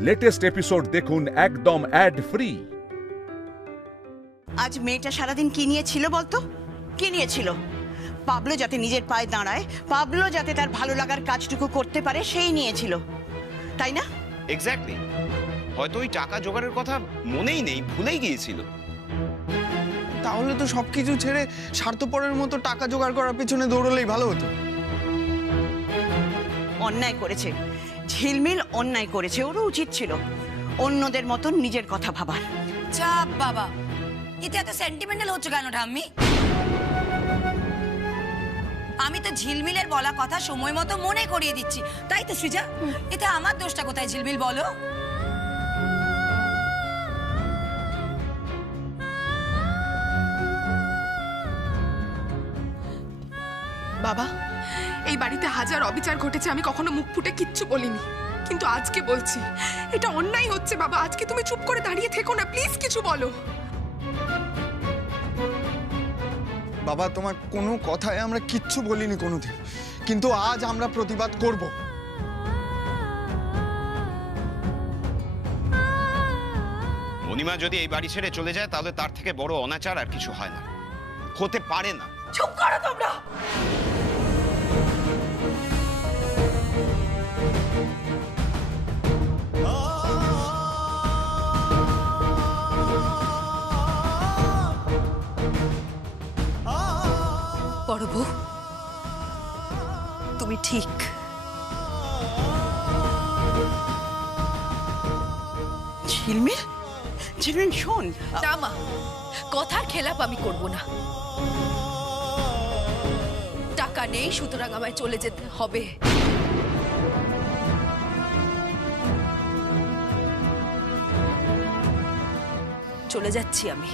Latest episode দেখুন একদম add free. আজ মেয়েটা সারাদিন কি নিয়েছিল বলতো? কি নিয়েছিল? পাবলো যাতে নিজের পায়ে দাঁড়ায়, পাবলো যাতে তার ভালো লাগার কাজটুকু করতে পারে, সেই নিয়েছিল, তাই না? এক্স্যাক্টলি। হয়তো ওই টাকা জোগাড়ের কথা মনেই নেই, ভুলেই গিয়েছিল। তাহলে তো সবকিছু ছেড়ে স্বার্থপরের মতো টাকা জোগাড় করার পিছনে দৌড়লেই ভালো হতো। অন্যায় করেছে, ঝিলমিল অন্যায় করেছে। ওরও উচিত ছিল অন্যদের মতন নিজের কথা ভাবার। চাপ বাবা, এটা এত সেন্টিমেন্টাল হচ্ছে কেন ঠাম্মি? আমি তো ঝিলমিলের বলা কথা সময় মতো মনে করিয়ে দিচ্ছি, তাই তো সৃজা? এটা আমার দোষটা কোথায় ঝিলমিল বলো? বাবা, এই বাড়িতে হাজার অবিচার ঘটেছে, আমি কখনো মুখ ফুটে কিচ্ছু বলিনি, কিন্তু আজকে বলছি এটা অন্যায় হচ্ছে। বাবা, আজকে তুমি চুপ করে দাঁড়িয়ে থেকো না, প্লিজ কিছু বলো। বাবা, তোমার কোনো কথায় আমরা কিচ্ছু বলিনি কোনোদিন, কিন্তু আজ আমরা প্রতিবাদ করব। মণিমা যদি এই বাড়ি ছেড়ে চলে যায় তাহলে তার থেকে বড় অনাচার আর কিছু হয় না, হতে পারে না। চুপ করো তোমরা। বড় বউ, তুমি ঠিক। ঝিলমিল, ঝিলমিল শোন, না মা, কথার খেলাপ আমি করব না। টাকা নেই, সুতরাং আমায় চলে যেতে হবে। চলে যাচ্ছি আমি।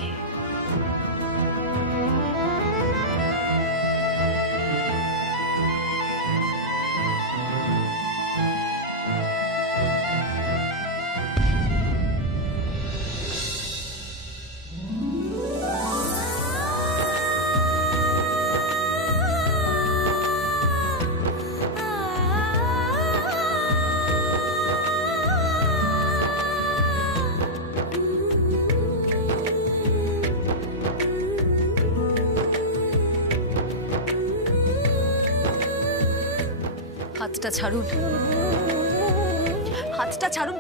হাতটা ছাড়ুন, হাতটা ছাড়ুন।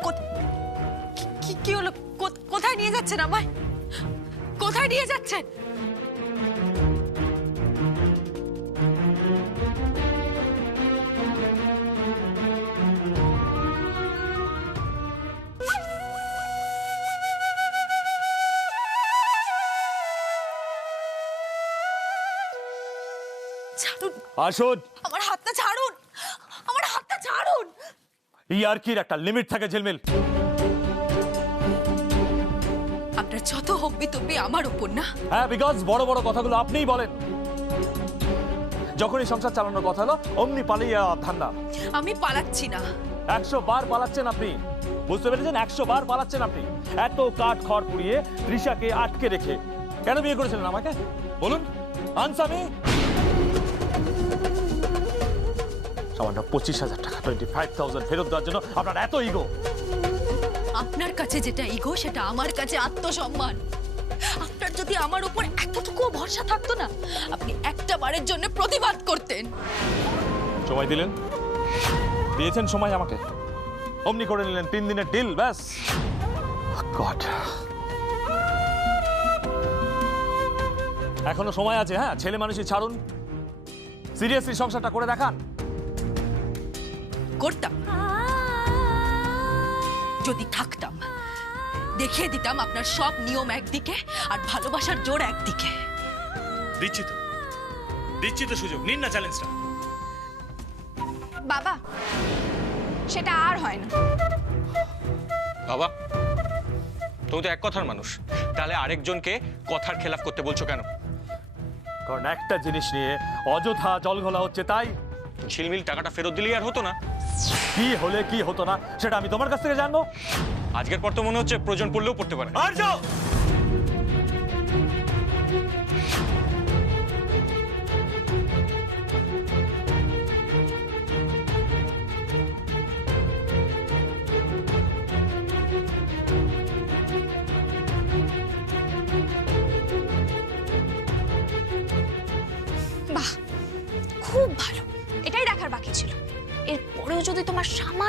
কি হলো? কোথায় নিয়ে যাচ্ছেন আমায়? কোথায় নিয়ে যাচ্ছেন? ছাড়ুন, আসুন। আমার হাতটা ছাড়ুন, আমার হাতটা ছাড়ুন। ইয়ার্কির একটা লিমিট থাকে ঝিলমিল। আপনার যত হব্বি তব্বি আমার উপর না? হ্যাঁ, বিকজ বড় বড় কথাগুলো আপনিই বলেন। যখনই সংসার চালানোর কথা হলো অমনি পালিয়ে ধান্দা। আমি পালাচ্ছি না। 100 বার পালাচ্ছেন আপনি, বুঝতে পেরেছেন? 100 বার পালাচ্ছেন আপনি। এত কাঠ খড় পুড়িয়ে তৃষাকে আটকে রেখে কেন বিয়ে করেছিলেন আমাকে বলুন? আনসামি সামান্য 25,000 টাকা, 25,000 ফেরত দেওয়ার জন্য আপনার এত ইগো। আপনার কাছে যেটা ইগো, সেটা আমার কাছে আত্মসম্মান। আপনার যদি আমার উপর এতটুকু ভরসা থাকতো না, আপনি একটা বারের জন্য প্রতিবাদ করতেন। সময় দিয়েছেন সময় আমাকে, অমনি করে নিলেন 3 দিনের ডিল, ব্যাস। গড, এখনো সময় আছে। হ্যাঁ, ছেলে মানুষই ছাড়ুন, সিরিয়াসলি সংসারটা করে দেখান। করতাম, যদি থাকতাম দেখিয়ে দিতাম আপনার সব নিয়ম একদিকে আর ভালোবাসার জোর একদিকে। দিচ্ছি তো সুযোগ, নিন না চ্যালেঞ্জটা। বাবা, সেটা আর হয় না। বাবা, তুমি তো এক কথার মানুষ, তাহলে আরেকজনকে কথার খেলাফ করতে বলছো কেন? কারণ একটা জিনিস নিয়ে অযথা জলঘোলা হচ্ছে, তাই। ঝিলমিল টাকাটা ফেরত দিলেই আর হতো না। কি হলে কি হতো না সেটা আমি তোমার কাছ থেকে জানবো? আজকের পর তো মনে হচ্ছে প্রয়োজন পড়লেও পড়তে পারে। আর যাও।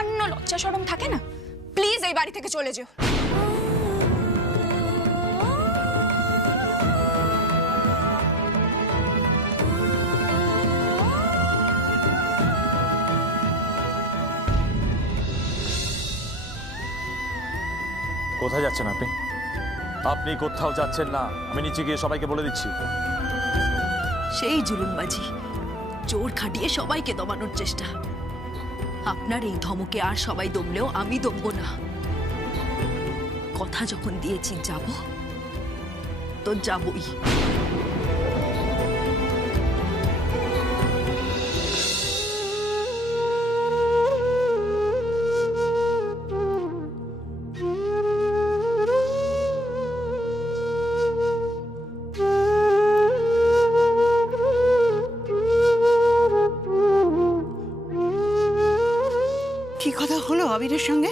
সামান্য লজ্জা শরম থাকে না, প্লিজ এই বাড়ি থেকে চলে যেও। কোথায় যাচ্ছেন আপনি? আপনি কোথাও যাচ্ছেন না, আমি নিচে গিয়ে সবাইকে বলে দিচ্ছি। সেই জুলুমবাজি, জোর খাটিয়ে সবাইকে দমানোর চেষ্টা। আপনার এই ধমকে আর সবাই দমলেও আমি দমবো না। কথা যখন দিয়েছি যাব তো যাবই। কি কথা হলো আবিরের সঙ্গে?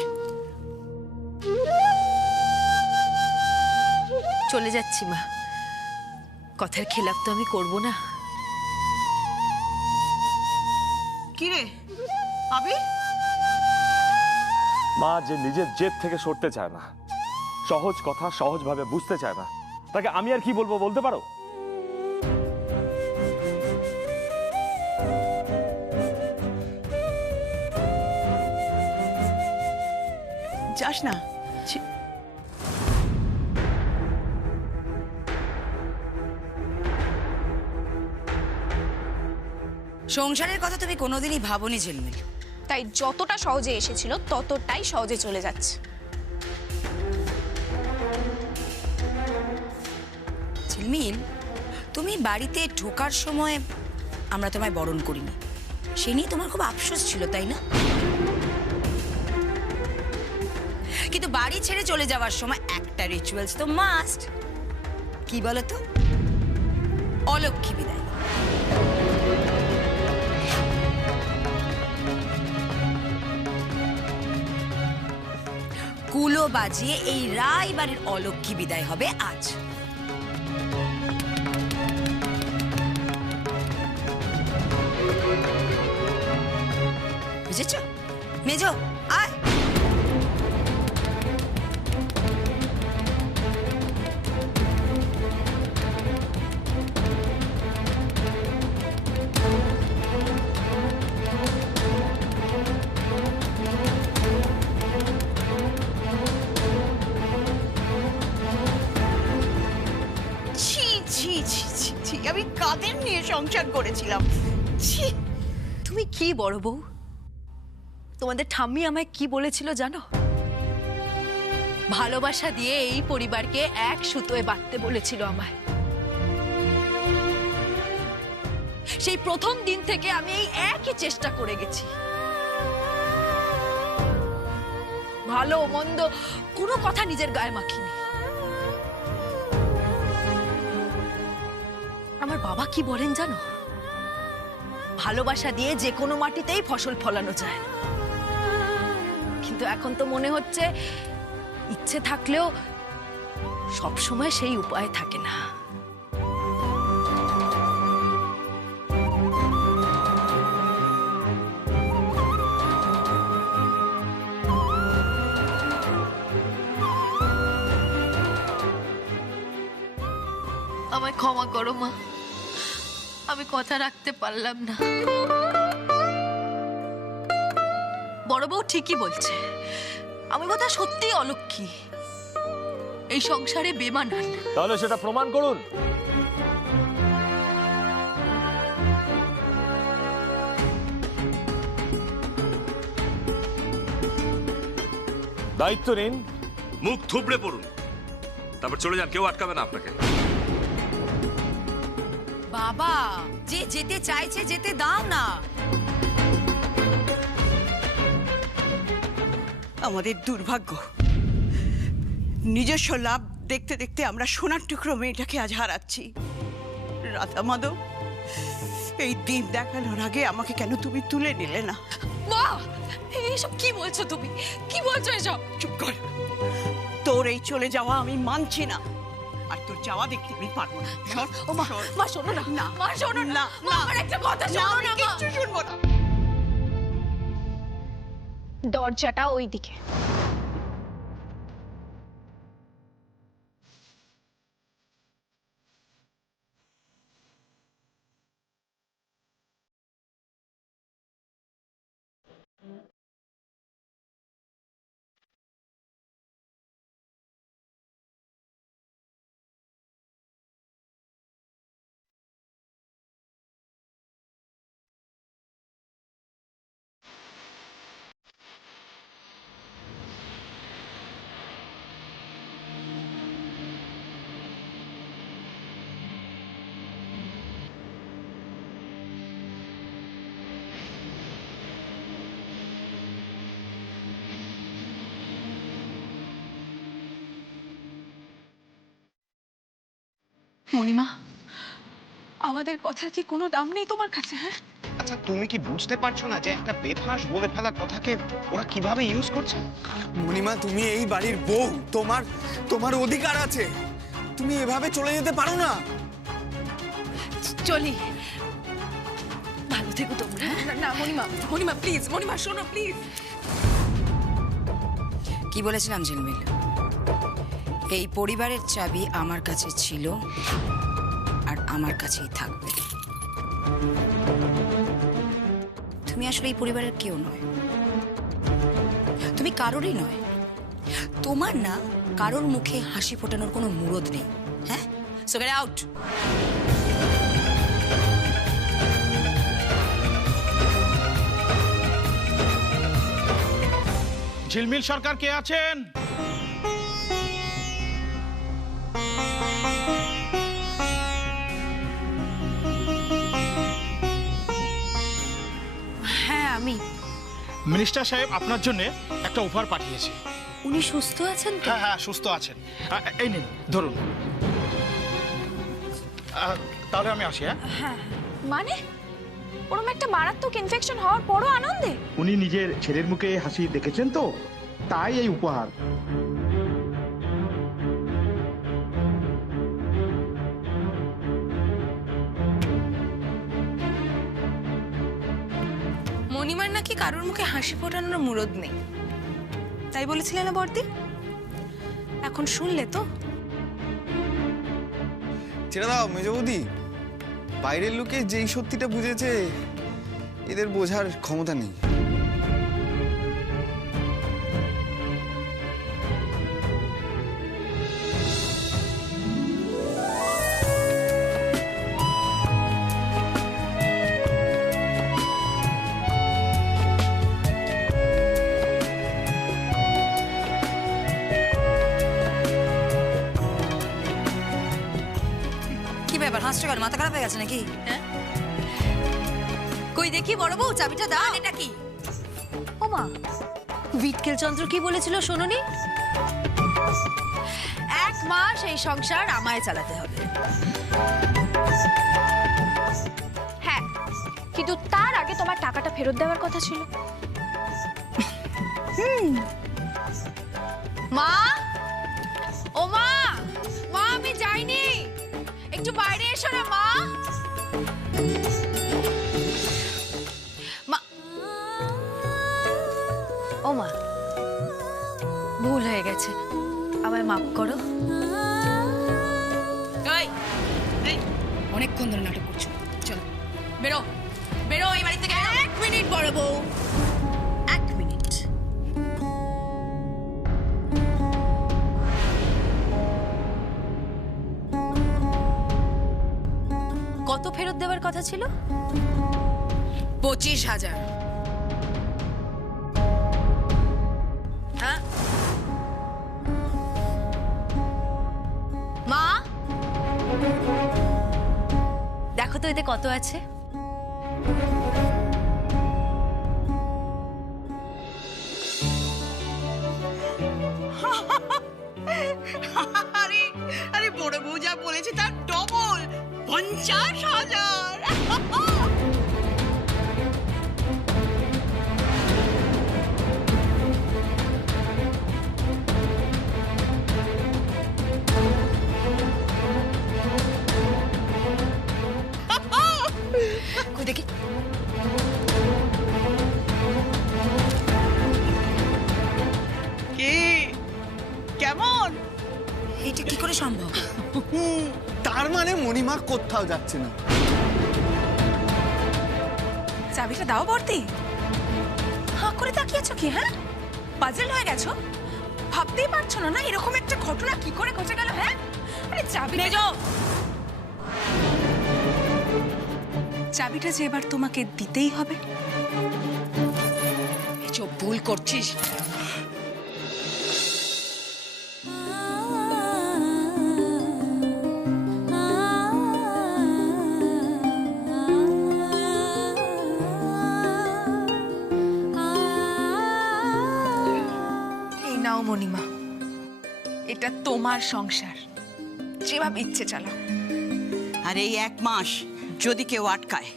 চলে যাচ্ছি মা, কথার খেলাপ তো আমি করব না। কি রে আবির? মা যে নিজের জেদ থেকে সরতে চায় না, সহজ কথা সহজভাবে বুঝতে চায় না, তাকে আমি আর কি বলবো বলতে পারো? যাস না। সংসারের কথা তুমি কোনোদিনই ভাবোনি ঝিলমিল। তাই যতটা সহজে এসেছিল ততটাই সহজে চলে যাচ্ছে। ঝিলমিল, তুমি বাড়িতে ঢোকার সময় আমরা তোমায় বরণ করিনি, সে নিয়ে তোমার খুব আফসোস ছিল, তাই না? কিন্তু বাড়ি ছেড়ে চলে যাওয়ার সময় একটা রিচুয়ালস তো মাস্ট। কি বলো তো? অলক্ষ্মী বিদায়। কুলো বাজিয়ে এই রায় বাড়ির অলক্ষ্মী বিদায় হবে আজ। বুঝেছ? মেজো আয়। ছি ছি ছি ছি ছি, আমি কাদের নিয়ে সংসার করেছিলাম? ছি। তুমি কি বড় বউ, তোমাদের ঠাম্মি আমায় কি বলেছিল জানো? ভালোবাসা দিয়ে এই পরিবারকে এক সুতোয় বাঁধতে বলেছিল আমায়। সেই প্রথম দিন থেকে আমি এই একই চেষ্টা করে গেছি। ভালো মন্দ কোনো কথা নিজের গায়ে মাখিনি। আমার বাবা কি বলেন জানো? ভালোবাসা দিয়ে যে কোনো মাটিতেই ফসল ফলানো যায়। কিন্তু এখন তো মনে হচ্ছে ইচ্ছে থাকলেও সবসময় সেই উপায় থাকে না। আমায় ক্ষমা করো মা, আমি কথা রাখতে পারলাম না। বড় বউ ঠিকই বলছে, আমি বোধহয় সত্যিই অলক্ষ্মী, এই সংসারে বেমানান। তাহলে সেটা প্রমাণ করুন। দায়িত্ব নিন, মুখ থুবড়ে পড়ুন, তারপর চলে যান, কেউ আটকাবে না আপনাকে। বাবা, যে যেতে চাইছে যেতে দাও না। আমাদের দুর্ভাগ্য, নিজস্ব লাভ দেখতে দেখতে আমরা সোনার টুকরো মেয়েটাকে আজ হারাচ্ছি। রাধা মাধব, এই দিন দেখানোর আগে আমাকে কেন তুমি তুলে নিলে না? মা, এইসব কি বলছো তুমি? কি বলছো এসব? চুপ কর। তোর এই চলে যাওয়া আমি মানছি না, আর তোর যাওয়া দেখতে আমি পারবো না। ও মা, মা শোনো না, না মা শোনো না, না, মা আমার একটা কথা শোনো না, মা। কিচ্ছু শুনবো না। দরজাটা ওইদিকে। মণিমা, আমাদের কথার কি কোনো দাম নেই তোমার কাছে? হ্যাঁ, আচ্ছা তুমি কি বুঝতে পারছো না যে একটা বেফাঁস বলে ফেলা কথাকে ওরা কিভাবে ইউজ করছে? মণিমা, তুমি এই বাড়ির বউ, তোমার তোমার অধিকার আছে। তুমি এভাবে চলে যেতে পারো না। চলি, ভালো থেকো তোমরা। না না মণিমা, মণিমা প্লিজ, মণিমা শোনো প্লিজ। কি বলেছিলাম ঝিলমিল? এই পরিবারের চাবি আমার কাছে ছিল আর আমার কাছেই থাকবে। তুমি আসলে এই পরিবারের কেউ নয়, তুমি কারোরই নয়। তোমার না কারোর মুখে হাসি ফোটানোর কোনো মুরদ নেই। হ্যাঁ, সো গেট আউট। ঝিলমিল সরকার কে আছেন? হ্যাঁ আমি। মিনিস্টার সাহেব আপনার জন্য একটা উপহার পাঠিয়েছে। উনি সুস্থ আছেন তো? হ্যাঁ হ্যাঁ, সুস্থ আছেন। এই নিন, ধরুন। তাহলে আমি আসি। হ্যাঁ, মানে ওরম একটা মারাত্মক ইনফেকশন হওয়ার পরও আনন্দে? উনি নিজের ছেলের মুখে হাসি দেখেছেন তো, তাই এই উপহার। মণিমার নাকি কারোর মুখে হাসি ফোটানোর মুরদ নেই, তাই বলেছিলে না বর্দি? এখন শুনলে তো? ছেড়ে দাও মেজ বৌদি। বাইরের লোকে যেই সত্যিটা বুঝেছে, এদের বোঝার ক্ষমতা নেই। কি ব্যাপার, হাসছো কেন? মাথা খারাপ হয়ে গেছে নাকি? হ্যাঁ, কই দেখি বড় বউ, চাবিটা দাও। এটা কি? ওমা, বিটকেল চন্দ্র কি বলেছিল শোনোনি? 1 মাস এই সংসার আমায় চালাতে হবে। হ্যাঁ, কিন্তু তার আগে তোমার টাকাটা ফেরত দেওয়ার কথা ছিল। মা, ও মা, মা আমি যাইনি, একটু বাইরে এসো না মা। মা, ও মা, ভুল হয়ে গেছে, আমায় মাফ করো। অনেকক্ষণ ধরে নাটক করছো, চলো বেরো, বেরো এই বাড়ি থেকে। 1 মিনিট বড় বউ, 1 মিনিট। কত ফেরত দেওয়ার কথা ছিল? 25,000। হ্যাঁ মা, দেখো তো এতে কত আছে। আরে আরে বড় বউ যা বলেছে তার ডবল, 50,000। কই দেখি। এটা কি করে সম্ভব? তার মানে মণিমা কোথাও যাচ্ছে না। চাবিটা দাও বর্দি। হাঁ করে তাকিয়েছো কি? হ্যাঁ, পাজল হয়ে গেছো? ভাবতেই পারছো না না এরকম একটা ঘটনা কি করে ঘটে গেল? হ্যাঁ, আরে চাবিটা চাবিটা যে এবার তোমাকে দিতেই হবে। এসব ভুল করছিস। এই নাও মণিমা, এটা তোমার সংসার, যেভাবে ইচ্ছে চালাও। আর এই 1 মাস যদি কেউ আটকায়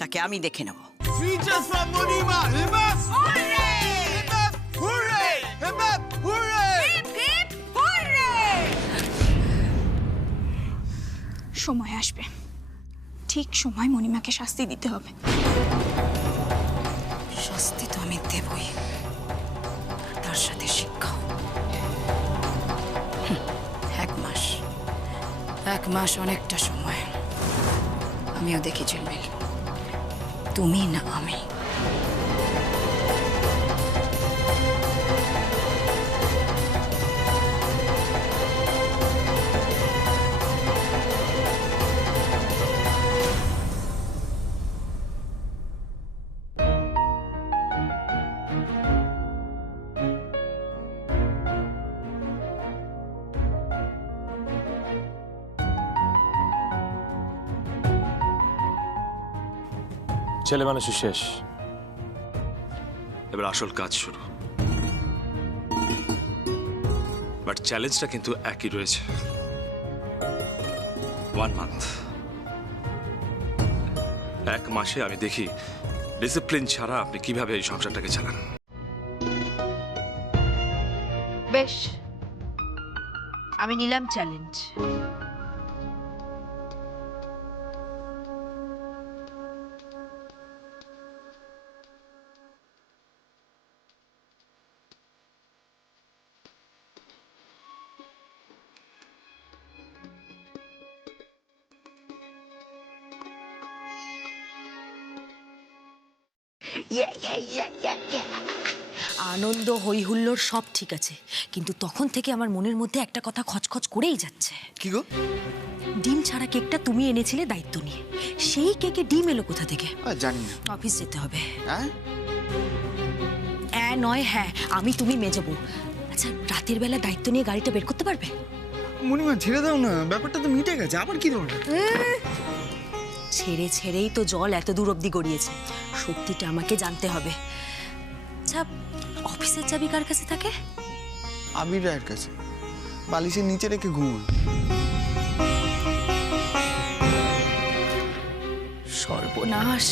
তাকে আমি দেখে নেব। Features from Monima. Hip hop. Hooray! Hip hop. Hooray! Hip hop. Hooray! সময় আসবে, ঠিক সময় মণিমাকে শাস্তি দিতে হবে। শাস্তি তো আমি দেবই, তার সাথে শিক্ষা। 1 মাস অনেকটা সময়। আমিও দেখি ঝিলমিল, তুমি না আমি। ছেলে মানুষই শেষ। এবার আসল কাজ শুরু। বাট চ্যালেঞ্জটা কিন্তু একই রয়েছে। 1 মান্থ, 1 মাসে আমি দেখি ডিসিপ্লিন ছাড়া আপনি কিভাবে এই সংসারটাকে চালান। বেশ, আমি নিলাম চ্যালেঞ্জ। আনন্দ হই হুল্লোড় সব ঠিক আছে, কিন্তু তখন থেকে আমার মনের মধ্যে একটা কথা খচখচ করেই যাচ্ছে। কি গো? ডিম ছাড়া কেকটা তুমি এনেছিলে দায়িত্ব নিয়ে, সেই কেকে ডিম এলো কোথা থেকে? জানি না। অফিস যেতে হবে। হ্যাঁ নয় হ্যাঁ, আমি তুমি মেজাবো। আচ্ছা, রাতের বেলা দায়িত্ব নিয়ে গাড়িটা বের করতে পারবে? মণিমা ছেড়ে দাও না, ব্যাপারটা তো মিটে গেছে, আবার কি দরকার? ছেড়ে ছেড়েই তো জল এত দূর অব্দি গড়িয়েছে। সত্যিটা আমাকে জানতে হবে। আচ্ছা, অফিসের চাবি কার কাছে থাকে? আবির রায়ের কাছে, বালিশের নিচে রেখে ঘুমোয়। সর্বনাশ।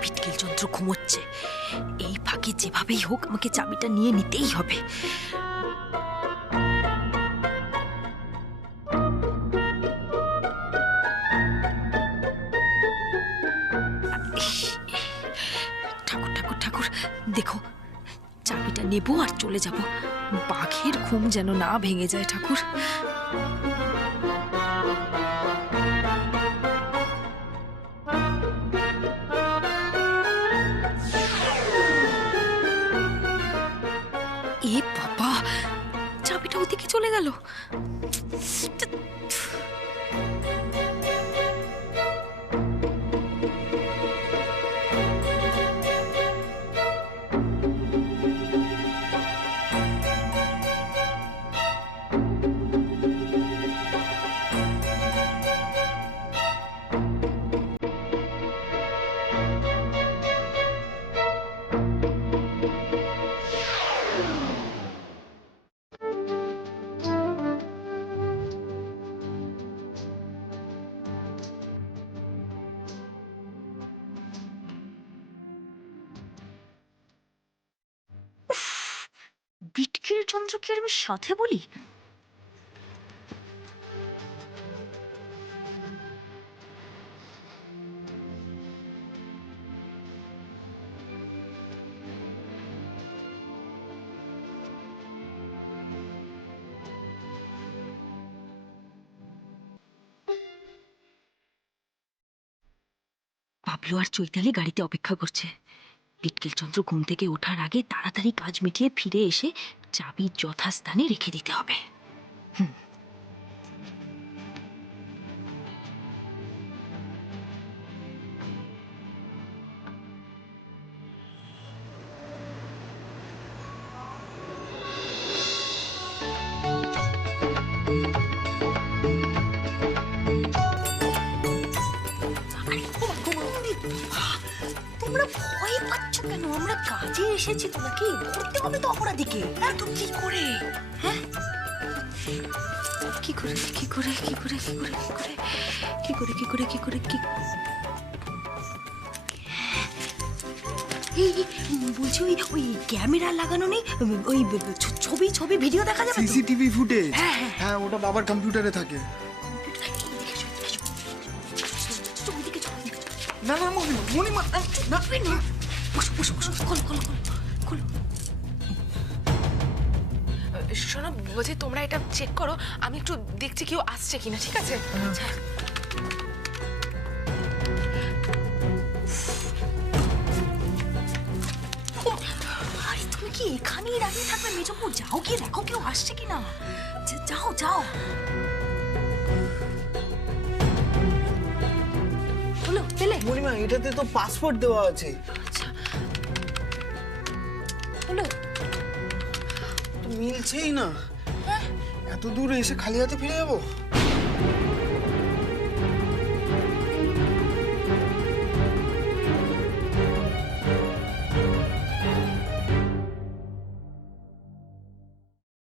পিটকিল যন্ত্র ঘুমোচ্ছে। এই ফাঁকে যেভাবেই হোক আমাকে চাবিটা নিয়ে নিতেই হবে। ঠাকুর ঠাকুর ঠাকুর, দেখো চাবিটা নেবো আর চলে যাব। বাঘের ঘুম যেন না ভেঙে যায় ঠাকুর। এ বাবা, চাবিটা ওদিকে চলে গেল। বিটকির যন্ত্রকে আমি সাথে বলি? পাবলু আর চৈতালি গাড়িতে অপেক্ষা করছে। বিটকেল চন্দ্র ঘুম থেকে ওঠার আগে তাড়াতাড়ি কাজ মিটিয়ে ফিরে এসে চাবি যথাস্থানে রেখে দিতে হবে। তোমরা ভয় পাচ্ছ কেন? আমরা কাজে এসেছি, তোমাকে ধরতে হবে তো অপরাধীকে। হ্যাঁ, তো কি করে? হ্যাঁ, কি করে কি করে কি করে কি করে কি করে কি করে কি করে কি করে কি এই বলছি, ওই ওই ক্যামেরা লাগানো নেই? ওই ছবি ছবি ভিডিও দেখা যাবে? CCTV footage? হ্যাঁ হ্যাঁ হ্যাঁ, ওটা বাবার কম্পিউটারে থাকে। না না মণিমা, না বসো বসো বসো, খোলো খোলো খোলো। শোনো, বলছি তোমরা এটা চেক করো, আমি একটু দেখছি কেউ আসছে কিনা, ঠিক আছে? আরে তুমি কি এখানেই দাঁড়িয়ে থাকবে মেজবু? যাও গিয়ে দেখো কেউ আসছে কিনা। যাও যাও। হলো পেলে? মণিমা, এটাতে তো পাসপোর্ট দেওয়া আছে। আচ্ছা হলো। মিলছেই না। এত দূর এসে খালি হাতে ফিরে যাবো?